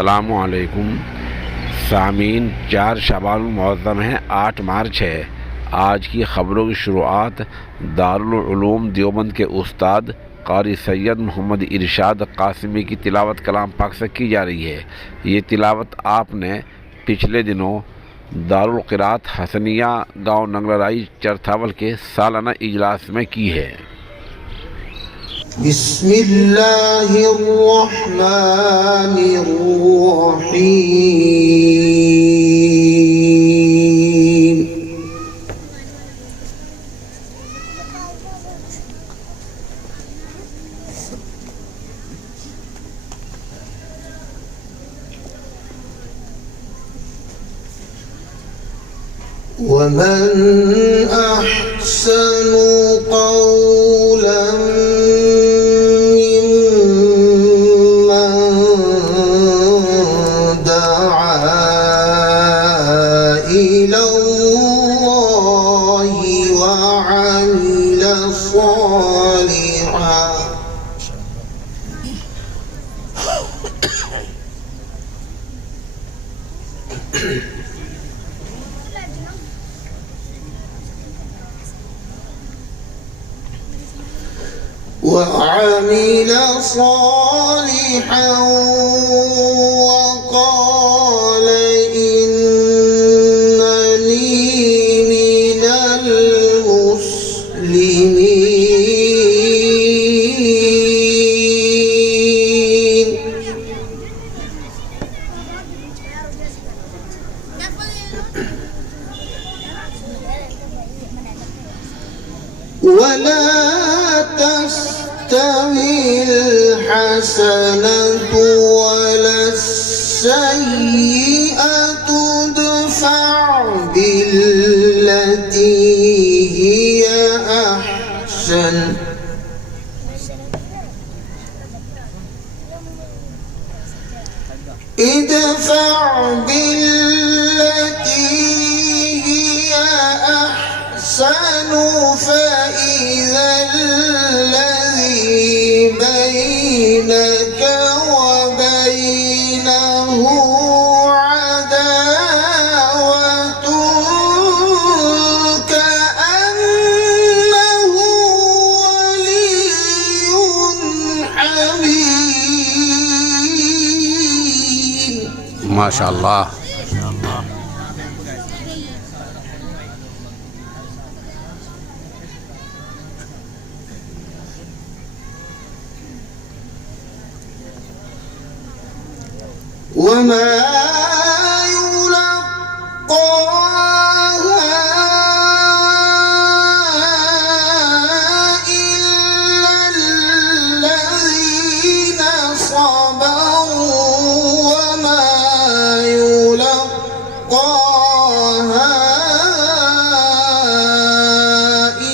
अस्सलामुअलैकुम सामीन। 4 शअबानुल मुअज़्ज़म है, 8 मार्च है। आज की ख़बरों की शुरुआत दारुल उलूम देवबंद के उस्ताद क़ारी सैयद मोहम्मद इरशाद क़ासिमी की तिलावत कलाम पाक से की जा रही है। ये तिलावत आपने पिछले दिनों दारुल क़िराअत हसनिया गाँव नंगलराई चरथावल के सालाना इजलास में की है। बिस्मिल्लाहिर्रहमानिर्रहीम। वमन अहसनु क़ौलन وعمل صالحا وقال إنني من المسلمين. ولا تستوي الحسنة ولا السيئة ادفع بالتي هي أحسن فإذا الذي بينك وبينه عداوة كأنه ولي حميم. ما شاء الله. وما يلقاها إلا الذين صبروا وما يلقاها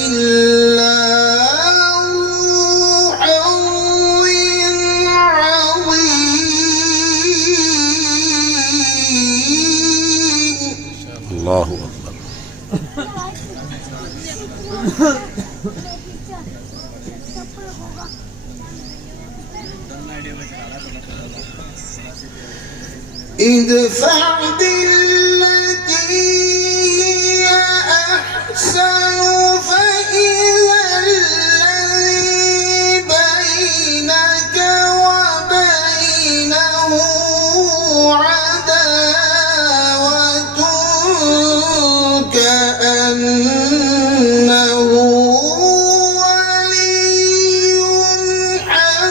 إلا ذو حظ عظيم. الله أكبر. ادفع بالتي هي أحسن فإذا الذي بينك وبينه عداوة كأنه ولي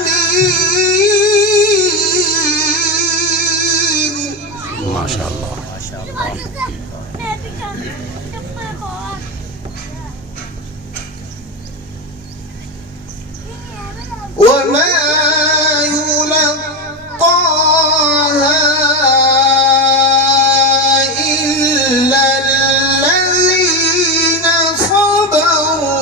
حميم. ما شاء الله. وما يلقاها إلا الذين صبروا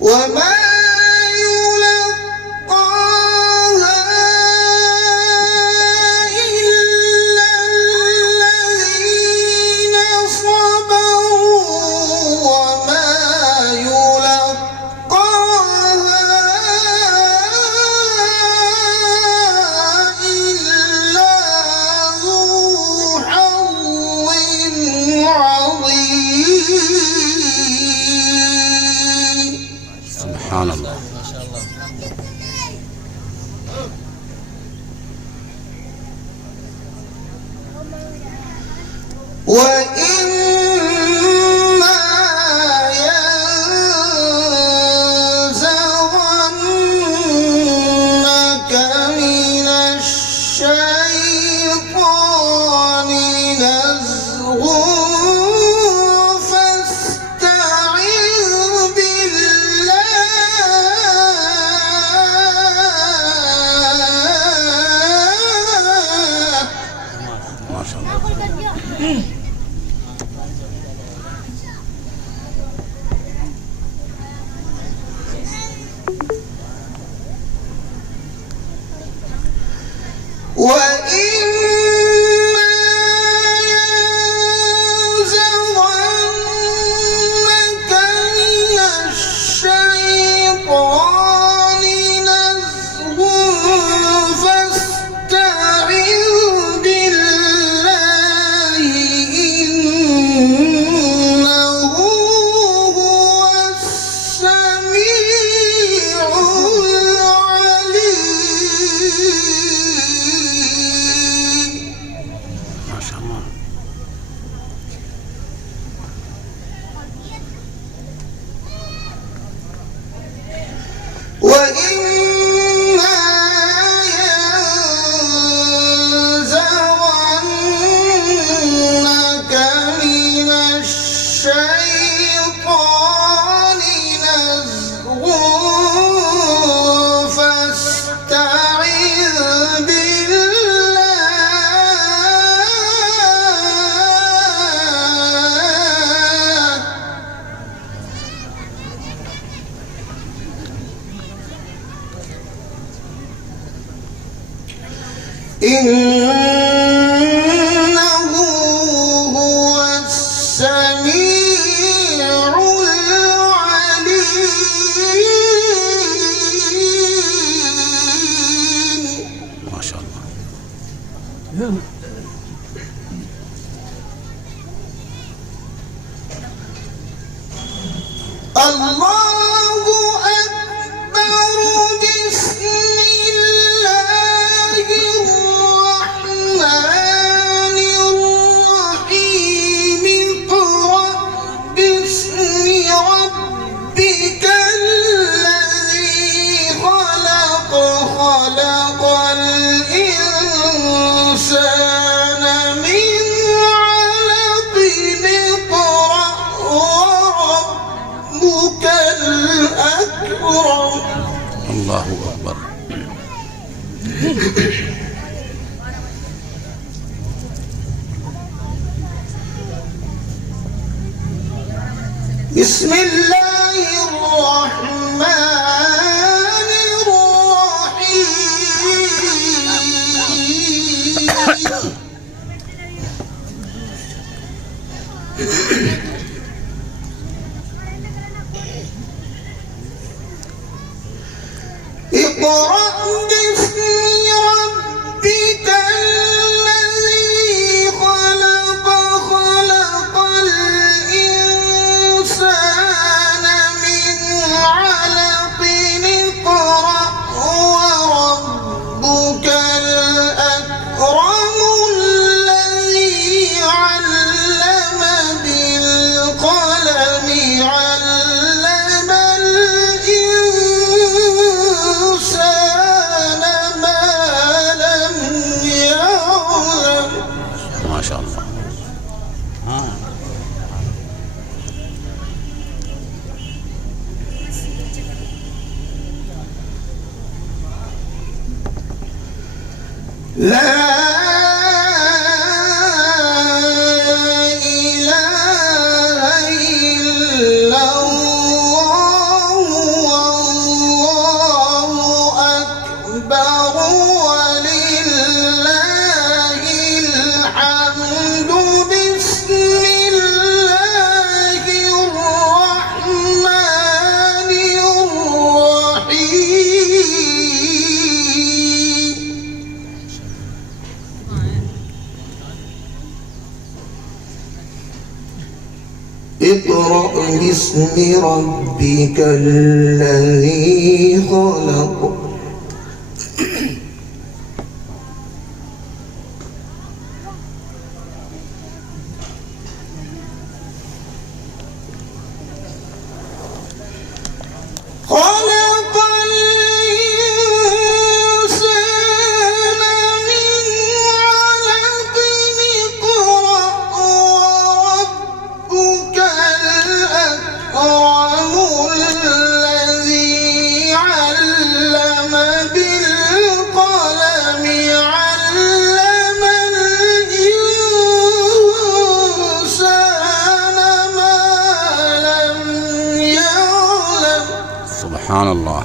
وما يلقاها إلا الذين صبروا وما سبحان الله. ما شاء الله. وإما ينزغنك من الشيطان نزغ فاستعذ بالله. ما شاء الله. وإما ينزغنك من الشيطان نزغ فاستعذ بالله إنه هو السميع العليم. ما شاء الله. وإما ينزغنك من الشيطان نزغ فاستعذ بالله. إنه هو السميع العليم. ما شاء الله. الله أكبر. بسم الله الرحمن الرحيم. اقرأ باسم ربك الذي خلق. خلق الإنسان من علق. اقرأ وربك الأكرم. الله أكبر. بسم الله الرحمن الرحيم. اقرأ باسم ربك الذي خلق. خلق الإنسان من علق. اقرأ وربك الأكرم الذي علم بالقلم. علم الإنسان ما لم يعلم. ما شاء الله. لا إله إلا الله. والله أكبر ولله الحمد. بسم الله الرحمن الرحيم. باسم ربك الذي خلق. خلق الإنسان من علق. اقرأ وربك الأكرم الذي علم بالقلم علم الإنسان ما لم يعلم. سبحان الله.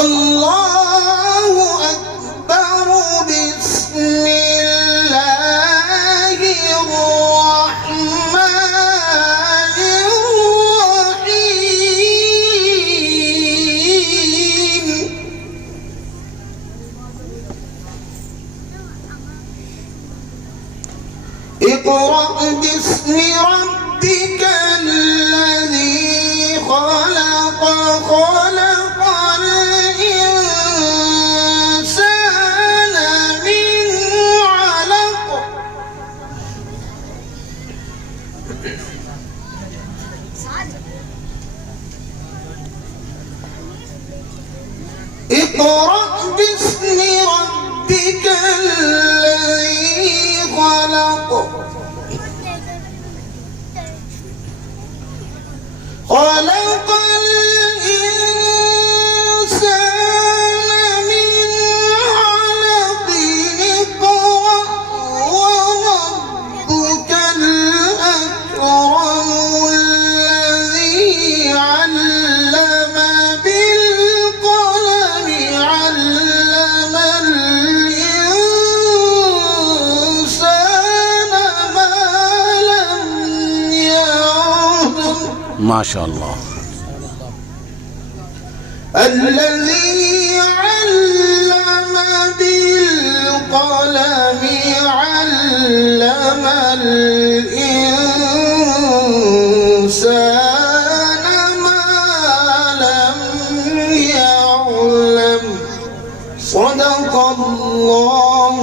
الله أكبر. بسم الله الرحمن الرحيم. اقرأ باسم ربك الذي خلق. خلق الإنسان من علق. اقرأ باسم ربك الذي خلق. خلق الإنسان من علق. اقرأ وربك الأكرم الذي علم بالقلم علم الإنسان ما لم يعلم. ما شاء الله. الذي علم بالقلم علم الإنسان ما لم يعلم. صدق الله